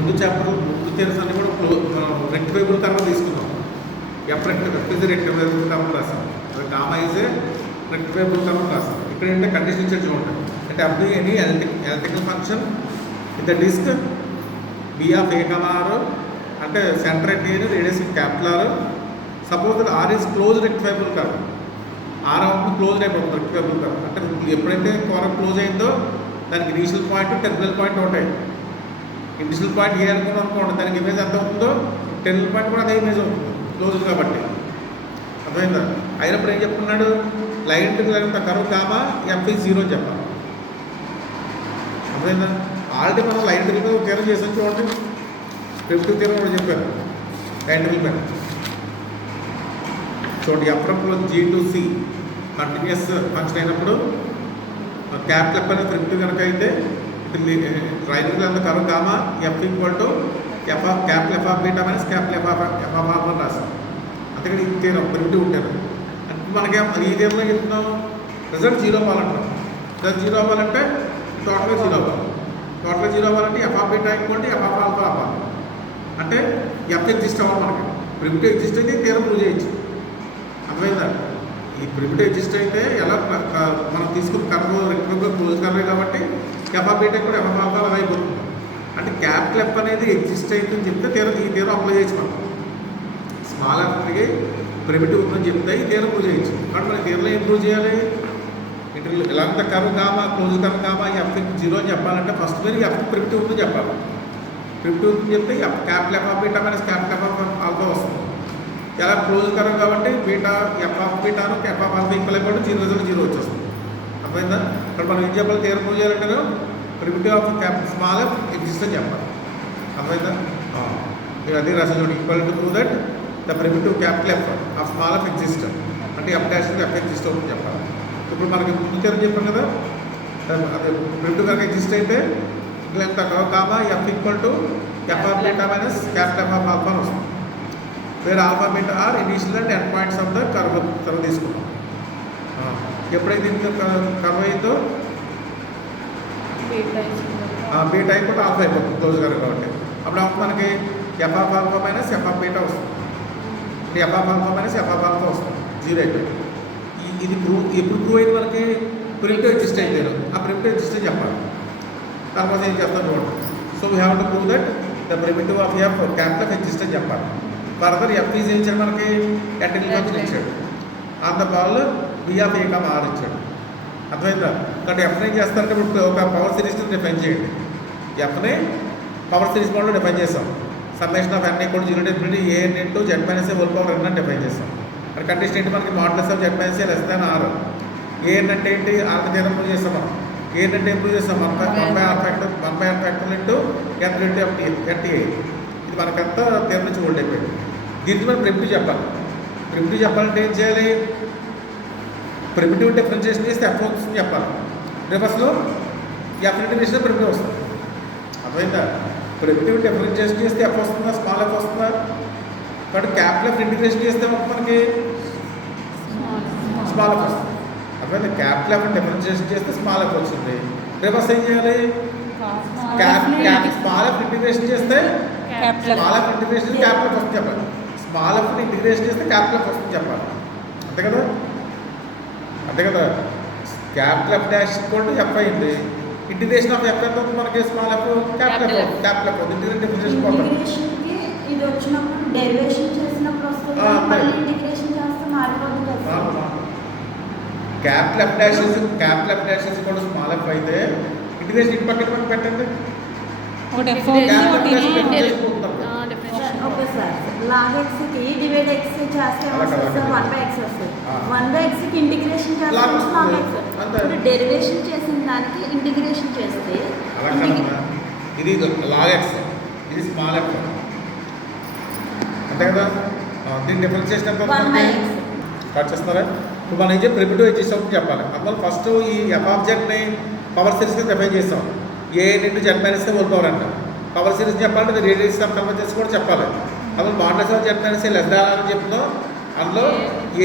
ముందు చాప్టర్ ముందు థియరీస్ అన్ని కూడా మనం రెక్టిఫైబుల్ కర్వ్ తీసుకున్నాం. ఎఫ్ ఇస్ రెక్టిఫైబుల్ కర్వ్ రాసాం, గామా ఇస్ రెక్టిఫైబుల్ కర్వ్ రాసాం. ఇక్కడ ఏంటంటే కండిషన్ ఇచ్చేట్టు ఉంటాయి. అంటే అప్పుడు any electrical function in the disc B of A comma R అంటే centre at A radius capital R. Suppose R is close rectifiable curve, R అవుతుంది క్లోజ్ అయిపోతుంది రెక్టిఫైబుల్ కర్వ్. అంటే ఎప్పుడైతే కోరం క్లోజ్ అయిందో దానికి ఇనిషియల్ పాయింట్ టెర్మినల్ పాయింట్ ఉంటాయి. Initial point A అనుకున్నాం అనుకోండి, దానికి ఇమేజ్ ఎంత అవుతుందో టెర్మినల్ పాయింట్ కూడా అదే ఇమేజ్ అవుతుంది క్లోజ్ కాబట్టి. అర్థమైందా? అయినప్పుడు ఏం చెప్తున్నాడు, line to line curve comma F is 0 అని చెప్పాలి. అర్థమైందా? ఆల్రెడీ మనం లైన్ టు మీద థియరం చేసాం చూడండి, ప్రిమిటివ్ థియరం కూడా చెప్పారు లైన్ టు మీద. చూడండి ఎఫ్లో G to C continuous function అయినప్పుడు క్యాపిటల్ ఎఫ్ అనేది ప్రిమిటివ్ కనుక అయితే రైట్ అంత curve comma F equal to F of capital F of beta minus capital F of of అని రాసాం. అంతేకాదు ఈ థియరం ప్రిమిటివ్ ఉంటారు. అంటే మనకి ఈ థియరంలో చెప్తున్నాం రిజల్ట్ 0 అవ్వాలంటాం. రిజల్ట్ 0 అవ్వాలంటే టోటల్గా 0 అవ్వాలి. టోటల్గా 0 అవ్వాలంటే F of beta equal to F of alpha అవ్వాలి. అంటే ఎఫ్ ఎగ్జిస్ట్ అవ్వాలి. మనకి ప్రిమిటివ్ ఎగ్జిస్ట్ అయితే థియరం ప్రూవ్ చేయొచ్చు. అర్థమైందా? ఈ ప్రిమిటివ్ ఎగ్జిస్ట్ అయితే ఎలా మనం తీసుకున్న కర్వ్ రెక్టిఫైబుల్ క్లోజ్ కర్వే కాబట్టి ఎఫ్ ఆఫ్ బీటా కూడా ఎఫ్ ఆఫ్ ఆల్ఫా అలా అయిపోతుంది. అంటే క్యాపిటల్ ఎఫ్ అనేది ఎగ్జిస్ట్ అయిందని చెప్తే ఈ థియరం అప్లై చేయొచ్చు. మనం స్మాల్ ఎఫ్కి ప్రిమిటివ్ ఉందని చెప్తే ఈ థియరం ప్రూవ్ చేయొచ్చు. కాబట్టి మనం థియరంలో ఏం ప్రూవ్ చేయాలి, ఇంటర్వ్యూ ఎలాంటి curve comma close curve comma F 0 అని చెప్పాలంటే ఫస్ట్ మీరు ఎఫ్ ప్రిమిటివ్ ఉందని చెప్పాలి. ప్రిమిటివ్ ఉందని చెప్తే capital F of beta minus capital F of alpha వస్తుంది. ఎలా క్లోజ్ కర్వ్ కాబట్టి బీటా ఎఫ్ ఆఫ్ బీటాను ఎఫ్ ఆఫ్ ఆల్ఫా ఈక్వల్ అయిపోతే 0 రిజల్ట్ 0 వచ్చేస్తుంది. అర్థమైందా? ఇక్కడ మనం ఏం చెప్పాలి, థియరం ప్రూవ్ చేయాలంటే primitive of small F exist అని చెప్పాలి. అర్థమైందా? మీరు అదే రాసాను equal to prove that the primitive capital F of small F exist అంటే ఎఫ్ డాష్ ఎఫ్ ఎగ్జిస్ట్ అవుతుంది చెప్పాలి. ఇప్పుడు మనకి ముందు థియరం చెప్పాం కదా, అదే ప్రిమిటివ్ కనుక ఎగ్జిస్ట్ అయితే ఇలాంటి curve comma F equal to F of beta minus capital F of alpha అని వస్తుంది. వేరే alpha beta are initial and end points of the curve తీసుకున్నాం. ఎప్పుడైతే కర్వ్ అయిందో బీటా అయిపోతే ఆల్ఫా అయిపోతుంది క్లోజ్ కర్వ్ కాబట్టి. అప్పుడు మనకి f of alpha minus f of beta వస్తుంది. F of alpha minus f of alpha వస్తుంది 0 అయిపోయింది. ఇది ఎప్పుడు ప్రూవ్ అయింది మనకి, ప్రిమిటివ్ ఎగ్జిస్ట్ అయితే ఆ ప్రిమిటివ్ ఎగ్జిస్ట్ అని చెప్పాలి. తర్వాత ఏం చేస్తాం చూడండి. So we have to prove that the primitive of F capital F exist అని చెప్పాలి. ఫర్దర్ ఎఫ్ ఈజ్ ఇచ్చాడు మనకి ఎలక్ట్రికల్ ఫంక్షన్ ఇచ్చాడు. On the ball B of A comma R ఇచ్చాడు. అర్థమైందా? కాబట్టి ఎఫ్ని ఏం చేస్తారంటే ఇప్పుడు ఒక పవర్ సిరీస్ని డిఫైన్ చేయండి. ఎఫ్ని పవర్ సిరీస్ మోడ్లో డిఫైన్ చేస్తాం. Summation of n equal 0 to a n into Z minus A whole power n అని డిఫైన్ చేస్తాం. అది కండిషన్ ఏంటి మనకి modulus of Z minus A less than r. A n అంటే ఏంటి, ఆర్ థియరం ప్రూవ్ చేస్తాం మనం. ఏఎన్ అంటే ప్రూవ్ చేస్తాం 1 by R factor into F into F A. ఇది మనకంతా థియరం నుంచి ఓల్డ్ అయిపోయింది. దీనికి మనం ప్రిమిటివ్ చెప్పాలి. ప్రిమిటివ్ చెప్పాలంటే ఏం చేయాలి, ప్రిమిటివ్ డిఫరెన్షియేషన్ చేస్తే ఎఫ్ వస్తుంది చెప్పాలి. రివర్స్లో ఎఫ్ ఇంటిగ్రేషన్ ప్రిమిటివ్ వస్తుంది. అర్థమైందా? ప్రిమిటివ్ డిఫరెన్షియేషన్ చేస్తే ఎఫ్ వస్తుందా, స్మాల్ ఎఫ్ వస్తుందా? కాబట్టి క్యాపిటల్ ఎఫ్ ఇంటిగ్రేషన్ చేస్తే మనకి స్మాల్ ఎఫ్ వస్తుంది. అర్థమైందా? క్యాపిటల్ ఎఫ్ డిఫరెన్షియేషన్ చేస్తే స్మాల్ ఎఫ్ వచ్చింది. రివర్స్ ఏం చేయాలి, స్మాల్ ఎఫ్ ఇంటిగ్రేషన్ చేస్తే small F integration capital F వస్తుంది చెప్పాలి. స్మాల్ ఎఫ్ ఇంటిగ్రేషన్ చేస్తే క్యాపిటల్ ఎఫ్ వస్తుంది చెప్పాలి. అంతే కదా? అంతే కదా? Capital f dash equal to F అయింది. ఇంటిగ్రేషన్ ఆఫ్ ఎఫ్ ఎంత అవుతుంది మనకి, స్మాల్ ఎఫ్ క్యాపిటల్ ఎఫ్ అవుతుంది. ఇంటిగ్రేషన్ డిఫరెన్షియేషన్ పోతుంది. ఇది వచ్చినప్పుడు డెరివేషన్ చేసినప్పుడు వస్తుంది, మళ్ళీ ఇంటిగ్రేషన్ చేస్తే మారిపోతుంది కదా. Capital f dash equal to small f అయితే ఇంటిగ్రేషన్ ఇటు పక్కన పక్కన పెట్టండి. ఓకే సార్, లాగ్ ఎక్స్కి డివైడ్ ఎక్స్ చేస్తే 1/x వస్తుంది. 1/xకి ఇంటిగ్రేషన్ చేస్తే లాగ్ ఎక్స్. ఇప్పుడు డెరివేషన్ చేసిన దానికి ఇంటిగ్రేషన్ చేస్తే ఇది లాగ్ ఎక్స్, ఇది స్మాల్ ఎఫ్. అంతే కదా? దీన్ని డిఫరెన్స్ చేసినప్పుడు కట్ చేస్తారా? ఇప్పుడు మనం ఏం చెప్పి ప్రిమిటివ్ చేసినప్పుడు చెప్పాలి. అందువల్ల ఫస్ట్ ఈ ఎఫ్ ఆబ్జెక్ట్ని పవర్ సిరీస్ని డిఫైన్ చేస్తాం. AN into Z minus A whole power అంటాం. పవర్ సిరీస్ చెప్పాలంటే రేడియస్ ఆఫ్ కన్వర్జెన్స్ కూడా చెప్పాలి. అందులో modulus of Z minus A less than అని చెప్తున్నాం. అందులో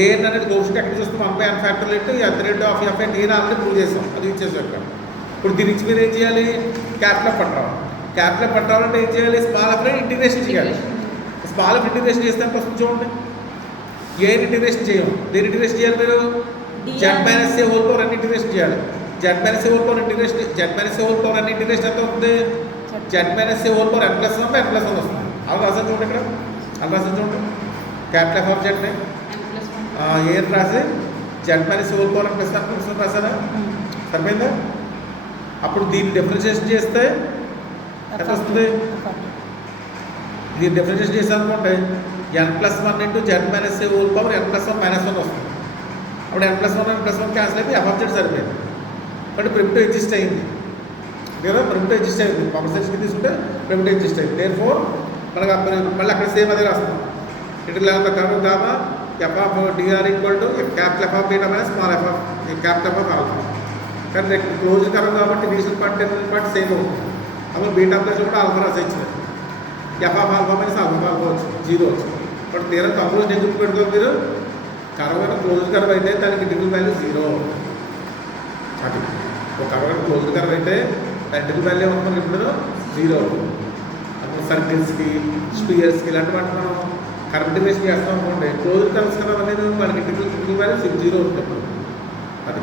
ఏఎన్ అనేది కోషంట్ ఎక్కడ చూస్తాం 1 by n factor into F rate of F N AN already prove చేస్తాం. అది ఇచ్చేసాం. ఇప్పుడు దీని నుంచి మీరు ఏం చేయాలి, క్యాపిటల్ ఎఫ్ అంటాం. క్యాపిటల్ పట్టాలంటే ఏం చేయాలి? స్మాల్ ఎఫ్ ఇంటిగ్రేషన్ చేయాలి. స్మాల్ ఎఫ్ ఇంటిగ్రేషన్ చేస్తే ఎంత వస్తుంది చూడండి. ఏని ఇంటిగ్రేషన్ చేయం, దేని ఇంటిగ్రేషన్ చేయాలి మీరు? జెడ్ మైనస్ ఏ హోల్ పవర్ అన్ని ఇంటిగ్రేషన్ చేయాలి. జెడ్ మైనస్ ఏ whole power integration, z minus ఏ హోల్ పవర్ అన్ని ఇంటిగ్రేషన్ ఎంత అవుతుంది? జెడ్ మైనస్ ఏ హోల్ పవర్ n+1 n+1 వస్తుంది. అలా రాసాను చూడండి, ఇక్కడ అలా రాసాను చూడండి. క్యాపిటల్ ఎఫ్ ఆఫ్ జెడ్ ఏం రాసి జెడ్ మైనస్ ఏ హోల్ పవర్ n+1 రాసారా? సరిపోయిందా? అప్పుడు దీన్ని డిఫరెన్షియేషన్ చేస్తే ఎంత వస్తుంది? దీన్ని డిఫరెన్షియేషన్ చేస్తే అనుకోండి n+1 ఇంటూ జెడ్ మైనస్ ఏ హోల్ పవర్ n+1 -1 వస్తుంది. అప్పుడు n+1 n+1 క్యాన్సిల్ అయితే ఎఫ్ ఆఫ్ జెడ్ సరిపోయింది. బట్ ప్రిమిటివ్ ఎగ్జిస్ట్ అయింది లేదా? ప్రిమిటివ్ ఎగ్జిస్ట్ అయింది. పవర్ సెన్స్కి తీసుకుంటే ప్రిమిటివ్ ఎగ్జిస్ట్ అయింది. దేర్ ఫోర్ మనకు మళ్ళీ అక్కడ సేమ్ అదే రాస్తాం. Inter level curve gamma F of DR equal to capital F of beta minus small F of capital F of alpha. కానీ క్లోజ్ కర్వ్ కాబట్టి regional part terminal part same అవుతుంది. అప్పుడు beta plus కూడా alpha రాసి ఇచ్చింది. F of alpha minus alpha alpha వచ్చింది, 0 వచ్చింది. But తీరా కంక్లూజన్ ఏం గుర్తు పెట్టుకోవాలి మీరు? కర్వ్ అయినా క్లోజ్ కర్వ్ అయితే దానికి ఇంటిగ్రల్ వాల్యూ 0. అది ఒక కర్వ్ అయినా క్లోజ్ కర్వ్ అయితే దాని ఇంటిగ్రల్ వాల్యూ మనకి ఇప్పుడు 0 అవుతుంది. అప్పుడు సర్కిల్స్కి స్పియర్స్కి ఇలాంటి వాటి మనం కర్వ్ ఇంటిగ్రేషన్ చేస్తాం అనుకోండి. క్లోజ్ కర్వ్స్ కదా అనేది మనకి ఇంటిగ్రల్ వాల్యూ 0 అవుతుంది. అది